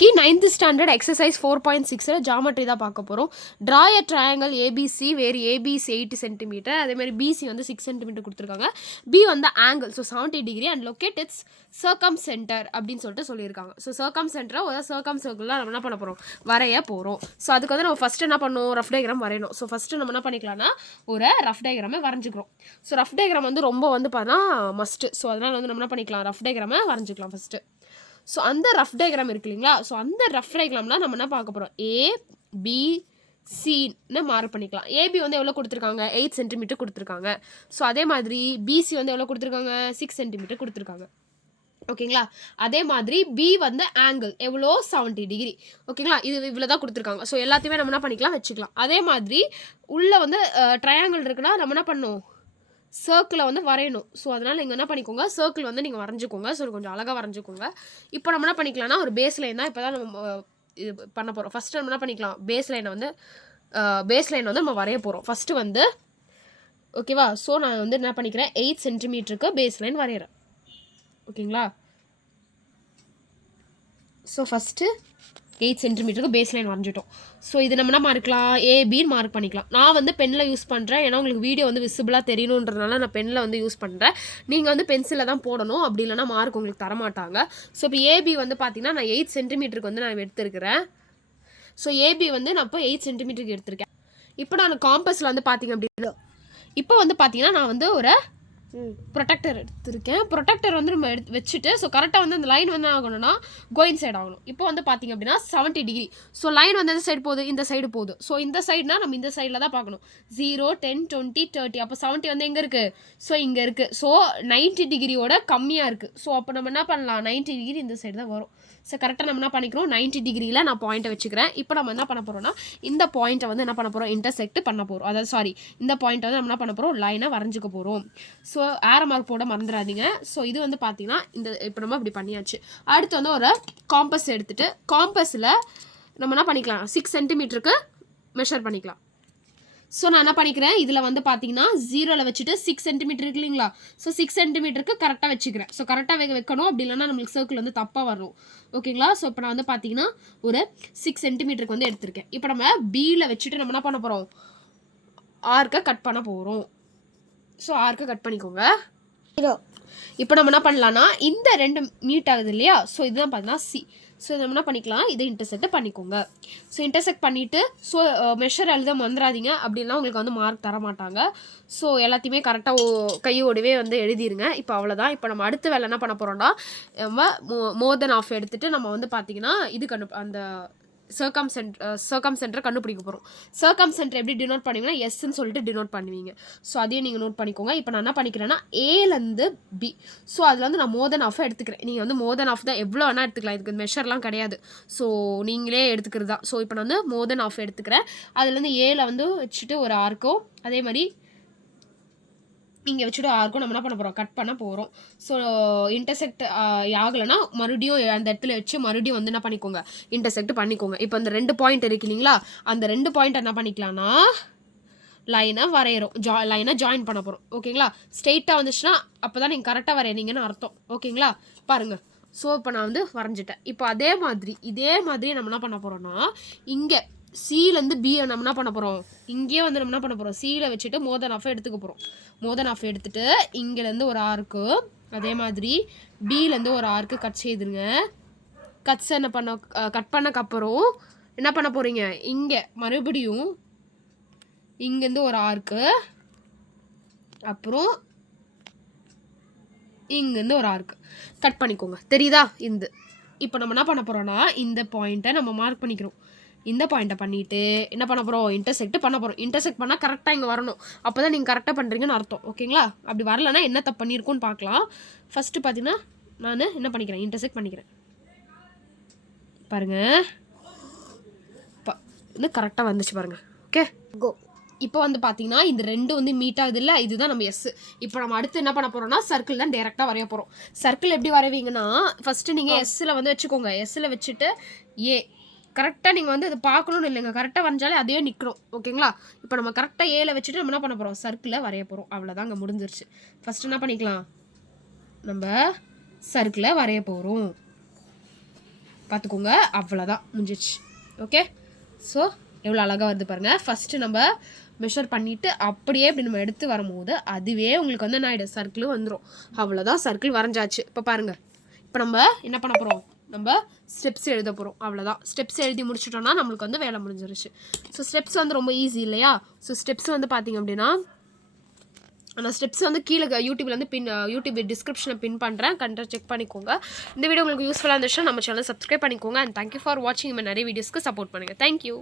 இன்னைக்கு 9th standard exercise 4.6 geometry தான் பார்க்க போகிறோம். Draw a triangle ABC where ABC 8 centimetre, அதேமாதிரி பிசி வந்து 6 சென்டிமீட்டர் கொடுத்துருக்காங்க. பி வந்து angle, so 70 degree and locate its circumcentre அப்படின்னு சொல்லிட்டு சொல்லியிருக்காங்க. ஸோ சர்க்கம் சென்டரை ஒரு சர்க்கம் சர்க்கிளில் நம்ம என்ன பண்ண போகிறோம், வரைய போகிறோம். ஸோ அதுக்கு வந்து நம்ம ஃபஸ்ட்டு என்ன பண்ணணும், ரஃப் டயக்ராம் வரையணும். ஸோ ஃபஸ்ட்டு நம்ம என்ன பண்ணிக்கலாம்னா ஒரு ரஃப் டயக்ராமை வரைஞ்சிக்கிறோம். ஸோ ரஃப் டயக்ராம் வந்து ரொம்ப வந்து பார்த்தா மஸ்ட்டு. ஸோ அதனால் வந்து நம்ம என்ன பண்ணிக்கலாம், ரஃப் டயக்ராமை வரைஞ்சிக்கலாம் ஃபஸ்ட்டு. ஸோ அந்த ரஃப் டயக்ராம் இருக்கு இல்லைங்களா, ஸோ அந்த ரஃப் டயக்ராம்லாம் நம்ம என்ன பார்க்க போகிறோம், ஏபிசின்னு மார்க் பண்ணிக்கலாம். ஏபி வந்து எவ்வளோ கொடுத்துருக்காங்க, 8 சென்டிமீட்டர் கொடுத்துருக்காங்க. ஸோ அதே மாதிரி பிசி வந்து எவ்வளோ கொடுத்துருக்காங்க, 6 சென்டிமீட்டர் கொடுத்துருக்காங்க. ஓகேங்களா, அதே மாதிரி பி வந்து ஆங்கிள் எவ்வளோ 70 டிகிரி. ஓகேங்களா, இது இவ்வளோ தான் கொடுத்துருக்காங்க. ஸோ எல்லாத்தையுமே நம்ம என்ன பண்ணிக்கலாம், வச்சுக்கலாம். அதே மாதிரி உள்ளே வந்து ட்ரையாங்கிள் இருக்குன்னா நம்ம என்ன பண்ணணும், சர்க்கிளை வந்து வரையணும். ஸோ அதனால் நீங்கள் என்ன பண்ணிக்கோங்க, சர்க்கிள் வந்து நீங்கள் வரைஞ்சிக்கோங்க. ஸோ கொஞ்சம் அழகாக வரைஞ்சிக்கோங்க. இப்போ நம்ம என்ன பண்ணிக்கலாம்னா ஒரு பேஸ் லைன் தான் இப்போ தான் நம்ம இது பண்ண போகிறோம். ஃபஸ்ட்டு நம்ம என்ன பண்ணிக்கலாம், பேஸ் லைனை வந்து நம்ம வரைய போகிறோம். ஃபஸ்ட்டு வந்து ஓகேவா. ஸோ நான் வந்து என்ன பண்ணிக்கிறேன், 8 சென்டிமீட்டருக்கு பேஸ் லைன் வரைகிறேன். ஓகேங்களா, ஸோ ஃபஸ்ட்டு 8 சென்டிமீட்டருக்கு பேஸ் லைன் வரைஞ்சிட்டோம். ஸோ இது நம்ம என்ன மார்க்கலாம், ஏபின்னு மார்க் பண்ணிக்கலாம். நான் வந்து பெனில் யூஸ் பண்ணுறேன், ஏன்னா உங்களுக்கு வீடியோ வந்து விசிபிளாக தெரியணுன்றதுனால நான் பெனில் வந்து யூஸ் பண்ணுறேன். நீங்கள் வந்து பென்சிலில் தான் போடணும், அப்படி இல்லைனா மார்க் உங்களுக்கு தரமாட்டாங்க. ஸோ இப்போ ஏபி வந்து பார்த்தீங்கன்னா நான் 8 சென்டிமீட்டருக்கு வந்து நான் எடுத்துருக்கிறேன். ஸோ ஏபி வந்து நான் இப்போ 8 சென்டிமீட்டருக்கு எடுத்திருக்கேன். இப்போ நான் காம்பஸில் வந்து பார்த்தீங்க அப்படின்னா இப்போ வந்து பார்த்தீங்கன்னா நான் வந்து ஒரு ப்ரொடெக்டர் எடுத்திருக்கேன். ப்ரொடெக்டர் வந்து நம்ம வச்சுட்டு ஸோ கரெக்டாக வந்து அந்த லைன் வந்து ஆகணும்னா கோயின் சைடு ஆகணும். இப்போ வந்து பார்த்தீங்க அப்படின்னா 70 டிகிரி. ஸோ லைன் வந்து இந்த சைடு போகுது, இந்த சைடு போகுது. ஸோ இந்த சைடுனா நம்ம இந்த சைடில் தான் பார்க்கணும். 0, 10, 20, 30. அப்போ 70 வந்து எங்கே இருக்குது, ஸோ இங்கே இருக்குது. ஸோ 90 டிகிரியோட கம்மியாக இருக்குது. ஸோ அப்போ நம்ம என்ன பண்ணலாம், 90 டிகிரி இந்த சைடு தான் வரும். ஸோ கரெக்டாக நம்ம என்ன பண்ணிக்கிறோம், 90 டிகிரியில் நான் பாயிண்ட்டை வச்சுக்கிறேன். இப்போ நம்ம என்ன பண்ண போகிறோம்னா இந்த பாயிண்ட்டை வந்து என்ன பண்ண போகிறோம், இன்டர்செக்ட் பண்ண போகிறோம். அதாவது இந்த பாயிண்ட்டை வந்து நம்ம என்ன பண்ண போகிறோம், லைனை வரைஞ்சிக்க போகிறோம். ஸோ ஏரோ மார்க் போட மறந்துடாதீங்க. ஸோ இது வந்து பார்த்தீங்கன்னா இப்போ நம்ம இப்படி பண்ணியாச்சு. அடுத்து வந்து ஒரு காம்பஸ் எடுத்துகிட்டு காம்பஸில் நம்ம என்ன பண்ணிக்கலாம், 6 சென்டிமீட்டருக்கு மெஷர் பண்ணிக்கலாம். ஸோ நான் என்ன பண்ணிக்கிறேன், இதில் வந்து பார்த்தீங்கன்னா 0ல் வச்சுட்டு 6 சென்டிமீட்டர் இருக்கு இல்லைங்களா, ஸோ 6 சென்டிமீட்டருக்கு கரெக்டாக வச்சுக்கிறேன். ஸோ கரெக்டாக வைக்கணும், அப்படி இல்லைன்னா நம்மளுக்கு சர்க்கிள் வந்து தப்பாக வரும். ஓகேங்களா, ஸோ இப்போ நான் வந்து பார்த்தீங்கன்னா ஒரு 6 சென்டிமீட்டருக்கு வந்து எடுத்திருக்கேன். இப்போ நம்ம பியில் வச்சுட்டு நம்ம என்ன பண்ண போகிறோம், ஆர்க்கை கட் பண்ண போகிறோம். ஸோ ஆர்க்கை கட் பண்ணிக்கோங்க. இப்போ நம்ம என்ன பண்ணலான்னா இந்த 2 மீட் ஆகுது இல்லையா, ஸோ இதுதான் பார்த்தீங்கன்னா சி. ஸோ நம்ம என்ன பண்ணிக்கலாம், இதை இன்டர்செக்ட் பண்ணிக்கோங்க. ஸோ இன்டர்செக்ட் பண்ணிவிட்டு ஸோ மெஷர் எழுத வந்துடாதீங்க, அப்படின்னா உங்களுக்கு வந்து மார்க் தர மாட்டாங்க. ஸோ எல்லாத்தையுமே கரெக்டாக கையோடவே வந்து எழுதிருங்க. இப்போ அவ்வளோதான். இப்போ நம்ம அடுத்த வேலை என்ன பண்ண போகிறோம்னா, நம்ம மோர் தென் ஆஃப் எடுத்துகிட்டு நம்ம வந்து பார்த்திங்கன்னா அந்த சர்க்கம் சென்டரை கண்டுபிடிக்க போகிறோம். சர்க்கம் சென்டர் எப்படி டினோட் பண்ணுவீங்கன்னா எஸ்ன்னு சொல்லிட்டு டினோட் பண்ணுவீங்க. ஸோ அதையும் நீங்கள் நோட் பண்ணிக்கோங்க. இப்போ நான் என்ன பண்ணிக்கிறேன்னா ஏலேருந்து பி. ஸோ அதில் வந்து நான் மோர் தென் ஆஃபாக எடுத்துக்கிறேன். நீங்கள் வந்து மோர் தென் ஆஃப் தான் எவ்வளோ வேணால் எடுத்துக்கலாம், இதுக்கு மெஷர்லாம் கிடையாது. ஸோ நீங்களே எடுத்துக்கிறது தான். ஸோ இப்போ நான் வந்து மோர் தென் ஆஃப் எடுத்துக்கிறேன். அதுலேருந்து ஏல வந்து வச்சுட்டு ஒரு ஆர்க்கும் அதே மாதிரி இங்கே வச்சுட்டு ஆர்க்கும் நம்ம என்ன பண்ண போகிறோம், கட் பண்ண போகிறோம். ஸோ இன்டர்செக்ட் ஆகலைன்னா மறுபடியும் அந்த இடத்துல வச்சு மறுபடியும் வந்து என்ன பண்ணிக்கோங்க, இன்டர்செக்ட் பண்ணிக்கோங்க. இப்போ அந்த 2 பாயிண்ட் இருக்கு இல்லைங்களா, அந்த 2 பாயிண்ட் என்ன பண்ணிக்கலாம்னா லைனை வரைகிறோம், லைனை ஜாயின் பண்ண போகிறோம். ஓகேங்களா, ஸ்ட்ரெயிட்டாக வந்துச்சுன்னா அப்போ தான் நீங்கள் கரெக்டாக வரையறீங்கன்னு அர்த்தம். ஓகேங்களா, பாருங்கள். ஸோ இப்போ நான் வந்து வரைஞ்சிட்டேன். இப்போ இதே மாதிரி நம்ம என்ன பண்ண போகிறோம்னா இங்கே சிலேருந்து பியை நம்ம என்ன பண்ண போகிறோம், இங்கேயே வந்து நம்ம என்ன பண்ண போகிறோம், சியில் வச்சுட்டு மோர் தென் ஆஃப் எடுத்துக்க போகிறோம். மோர் தென் ஆஃப் எடுத்துகிட்டு இங்கேருந்து ஒரு ஆர்க்கு அதே மாதிரி பிலேருந்து ஒரு ஆர்க்கு கட் செய்துருங்க. கட் பண்ணக்கப்புறம் என்ன பண்ண போகிறீங்க, இங்கே மறுபடியும் இங்கேருந்து ஒரு ஆர்க்கு அப்புறம் இங்கேருந்து ஒரு ஆர்க்கு கட் பண்ணிக்கோங்க. தெரியுதா, இப்போ நம்ம என்ன பண்ண போகிறோம்னா இந்த பாயிண்ட்டை நம்ம மார்க் பண்ணிக்கிறோம். இந்த பாயிண்ட்டை பண்ணிவிட்டு என்ன பண்ண போகிறோம், இன்டர்செக்ட் பண்ண போகிறோம். இன்டர்செக்ட் பண்ணால் கரெக்டாக இங்கே வரணும், அப்போ தான் நீங்கள் கரெக்டாக பண்ணுறீங்கன்னு அர்த்தம். ஓகேங்களா, அப்படி வரலன்னா என்ன தப்பு பண்ணியிருக்கோன்னு பார்க்கலாம். ஃபஸ்ட்டு பார்த்தீங்கன்னா நான் என்ன பண்ணிக்கிறேன், இன்டர்செக்ட் பண்ணிக்கிறேன். பாருங்கள், இது கரெக்டாக வந்துச்சு பாருங்கள். ஓகே கோ. இப்போ வந்து பார்த்தீங்கன்னா இந்த 2 வந்து மீட் ஆகுது இல்லை, இதுதான் நம்ம எஸ். இப்போ நம்ம அடுத்து என்ன பண்ண போகிறோம்னா சர்க்கிள் தான் டேரெக்டாக வரைய போகிறோம். சர்க்கிள் எப்படி வரைவீங்கன்னா ஃபஸ்ட்டு நீங்கள் எஸ்ஸில் வந்து வச்சுக்கோங்க. எஸ்ஸில் வச்சுட்டு ஏ கரெக்டாக நீங்கள் வந்து அது பார்க்கணும்னு இல்லைங்க, கரெக்டாக வரைஞ்சாலே அதே நிற்கணும். ஓகேங்களா, இப்போ நம்ம கரெக்டாக ஏல வச்சுட்டு நம்ம என்ன பண்ண போகிறோம், சர்க்கிளில் வரைய போகிறோம். அவ்வளோதான், அங்கே முடிஞ்சிருச்சு. ஃபஸ்ட்டு என்ன பண்ணிக்கலாம், நம்ம சர்க்கிளில் வரைய போகிறோம். பார்த்துக்கோங்க. அவ்வளோதான், முடிஞ்சிச்சு. ஓகே, ஸோ எவ்வளோ அழகாக வருது பாருங்கள். ஃபஸ்ட்டு நம்ம மெஷர் பண்ணிவிட்டு அப்படியே இப்படி நம்ம எடுத்து வரும்போது அதுவே உங்களுக்கு வந்து என்ன ஆகிடும், சர்க்கிள் வந்துடும். அவ்வளோதான், சர்க்கிள் வரைஞ்சாச்சு. இப்போ பாருங்கள், இப்போ நம்ம என்ன பண்ண போகிறோம், நம்ம ஸ்டெப்ஸ் எழுத போகிறோம். அவ்வளோதான், ஸ்டெப்ஸ் எழுதி முடிச்சிட்டோன்னா நம்மளுக்கு வந்து வேலை முடிஞ்சிருச்சு. ஸோ ஸ்டெப்ஸ் வந்து ரொம்ப ஈஸி இல்லையா? ஸோ ஸ்டெப்ஸ் வந்து பார்த்திங்க அப்படின்னா நான் ஸ்டெப்ஸ் வந்து கீழே யூடியூப்ல வந்து யூடியூப் டிஸ்கிரிப்ஷனில் பின் பண்ணுறேன், கண்டிப்பாக செக் பண்ணிக்கோங்க. இந்த வீடியோ உங்களுக்கு யூஸ்ஃபுல்லாக இருந்துச்சுன்னா நம்ம சேனல் சப்ஸ்கிரைப் பண்ணிக்கோங்க. அண்ட் தேங்க்யூ ஃபார் வாட்சிங். நம்ம நிறைய வீடியோஸ்க்கு சப்போர்ட் பண்ணுங்கள். தேங்க்யூ.